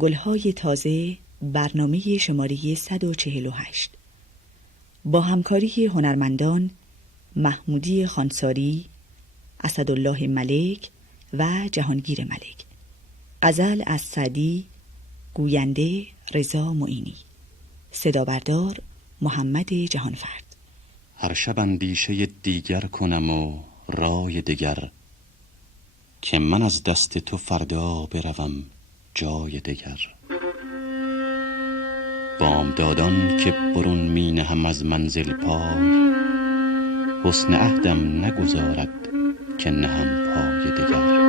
گلهای تازه، برنامه شماره 148 با همکاری هنرمندان محمودی خانساری، اسدالله ملک و جهانگیر ملک. غزل از سعدی، گوینده رضا معینی، صدا بردار محمد جهانفرد. هر شب اندیشه دیگر کنم و رای دگر، که من از دست تو فردا بروم جای دگر. بامدادان که برون می نهم از منزل پای، حسن عهدم نگذارد که نهم پای دگر.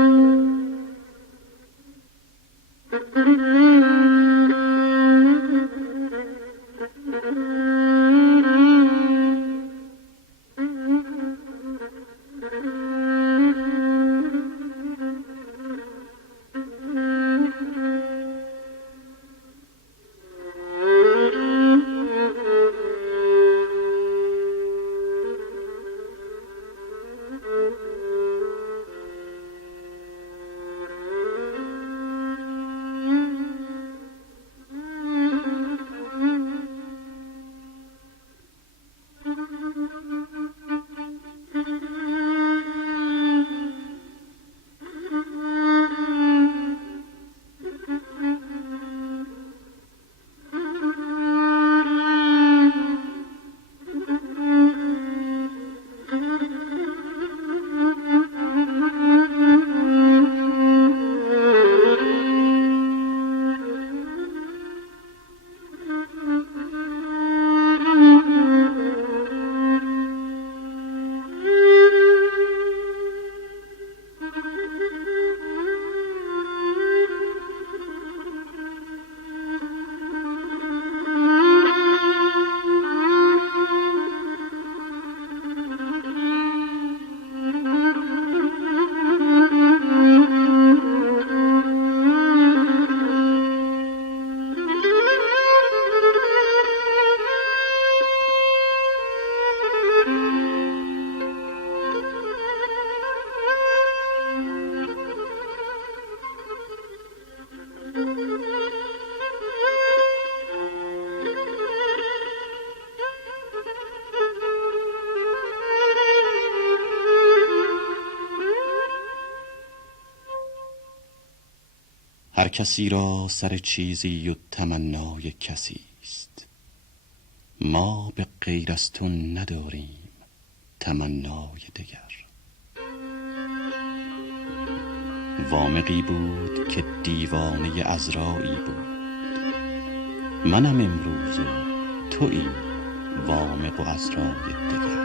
هر کسی را سر چیزی و تمنای کسی است، ما به غیر از تو نداریم تمنای دگر. وامقی بود که دیوانه عذرایی بود، منم امروز و تویی وامق و عذرای دگر.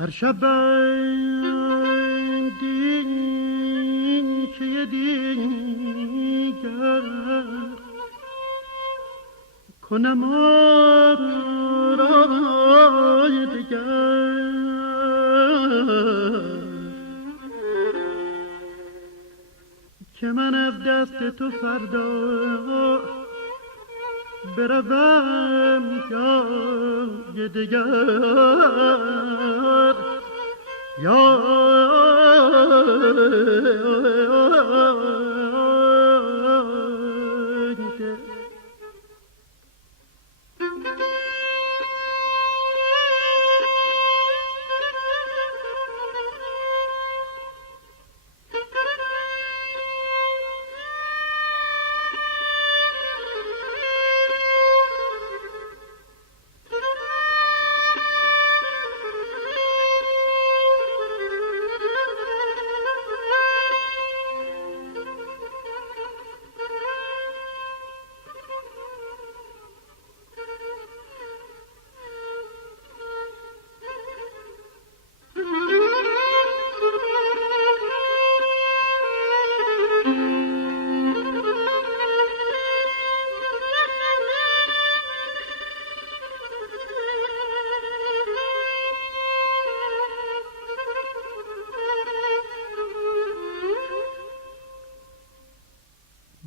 هر شب بندین که یه دیگر کنم آرای دگر که من از دست تو فردا بروم جای دگر یا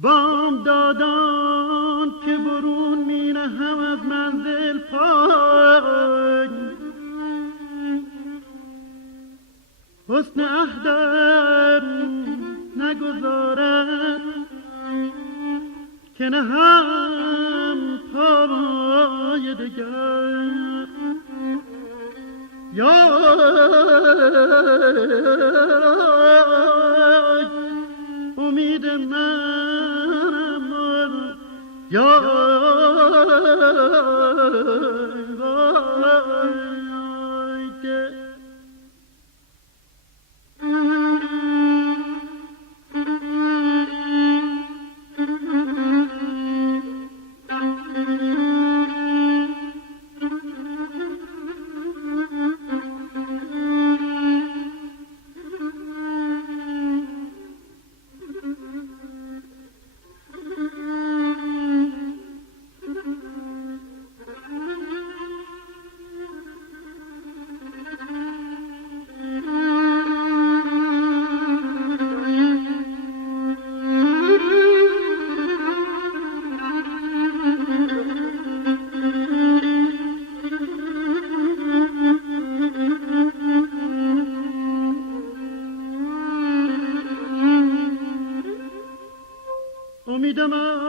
بام دادان که برون می نهم از منزل پای حسن عهدم نگذارد که نهم پای دگر یا امید من یا امید من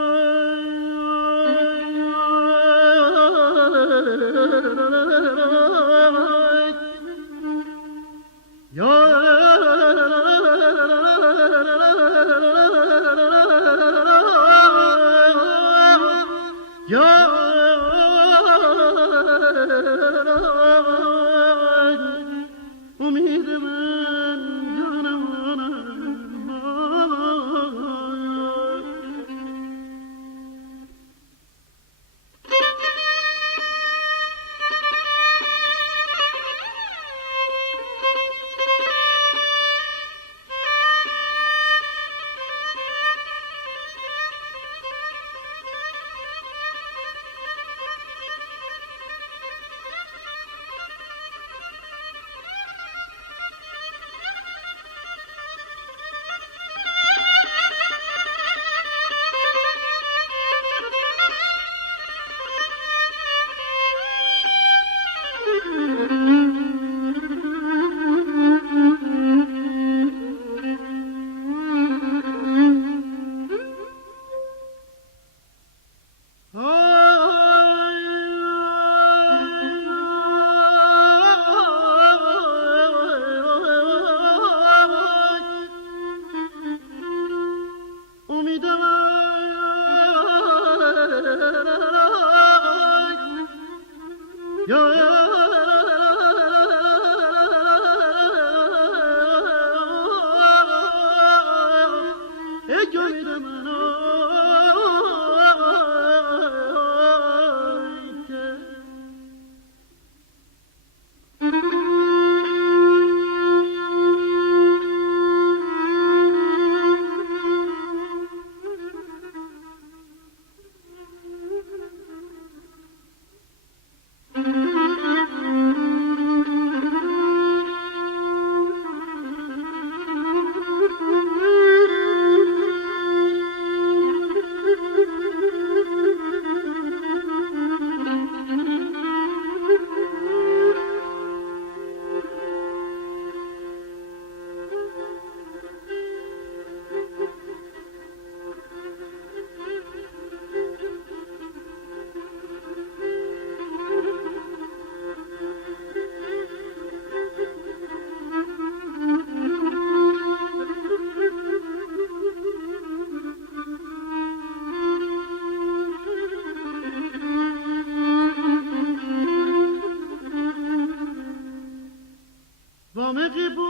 وامقی بود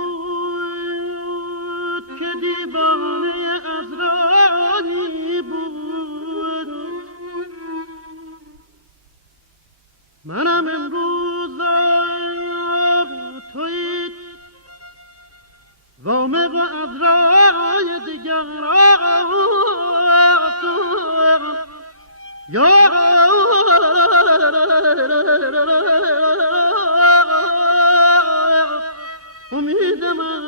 که دیوانه عذرایی بود. منم امروز توی وامق و عذرای دیگر یا امید من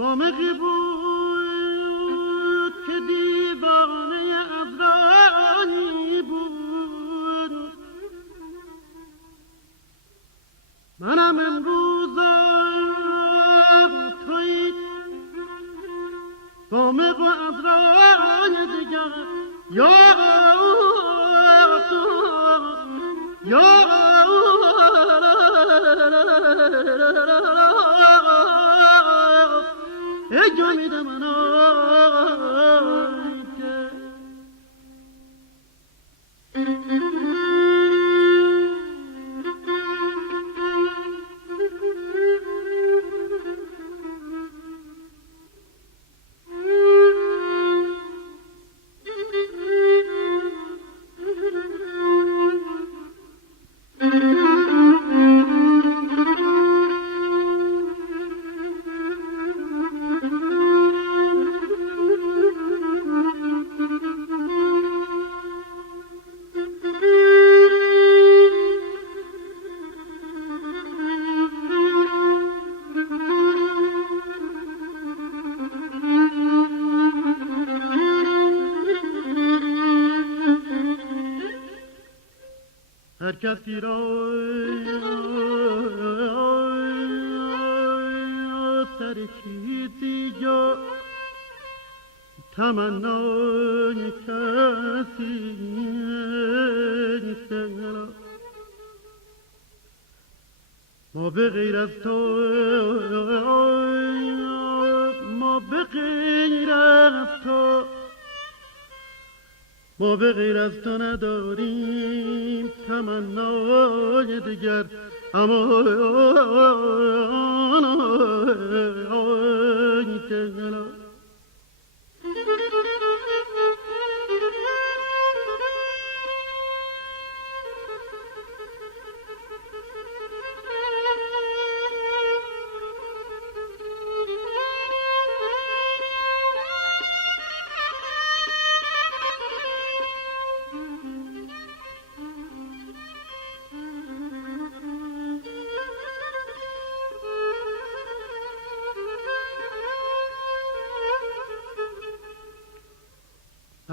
وامقی بود که دیوانه عذرایی بود. منم امروز توی وامق و عذرای دیگر یا ای امید من هر کسی را سر چیزی یا تمنای کسی سرا ما به غیر از تو ما به غیر از تو نداریم تمنای دیگر اما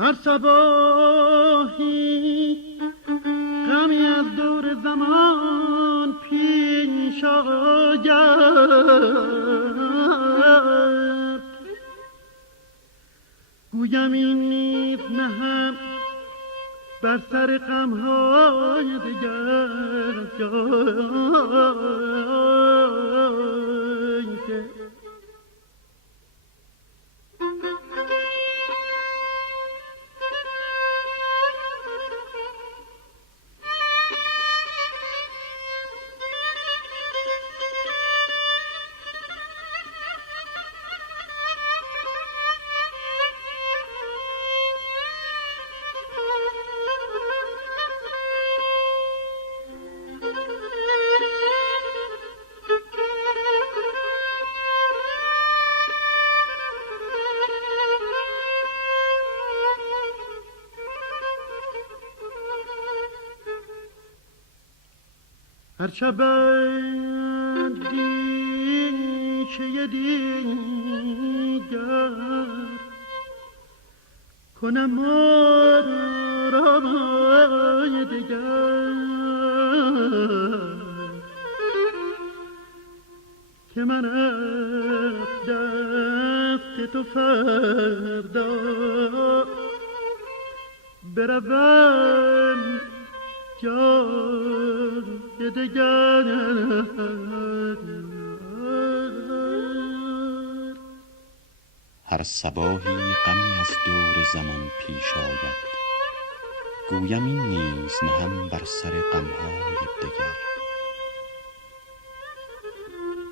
هر صباحی غمی از دور زمان گویم این نیز نه هم بر سر غمهای دگر جای که هر شب دیشه دیگر کنم آرای دیگر که من از دست تو فردا بروم جای دگر. هر صباحی غمی از دور زمان پیش آید، گویم این نیز نهم بر سر غمهای دگر.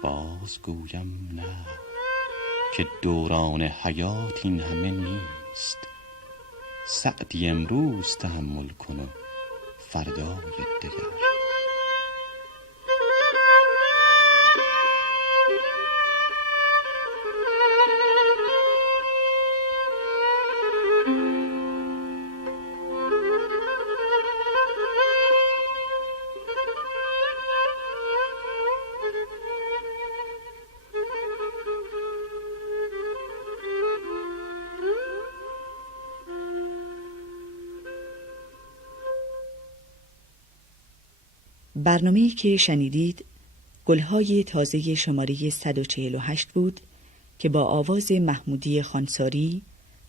باز گویم نه که دوران حیات این همه نیست، سعدی امروز تحمل کن و فردای دگر. برنامه‌ای که شنیدید گلهای تازه شماره 148 بود که با آواز محمودی خانساری،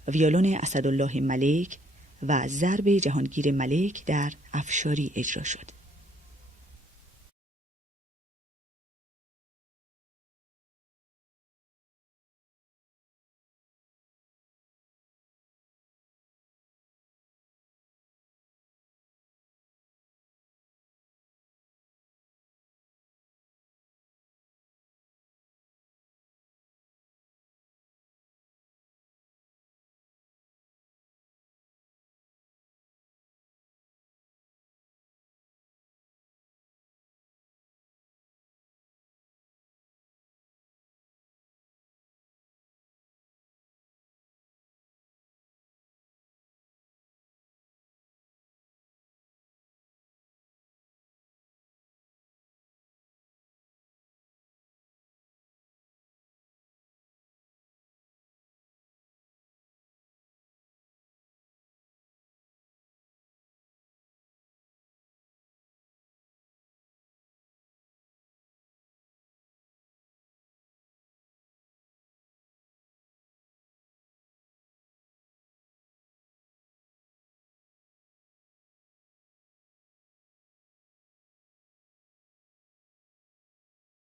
ویولون اسدالله ملک و ضرب جهانگیر ملک در افشاری اجرا شد.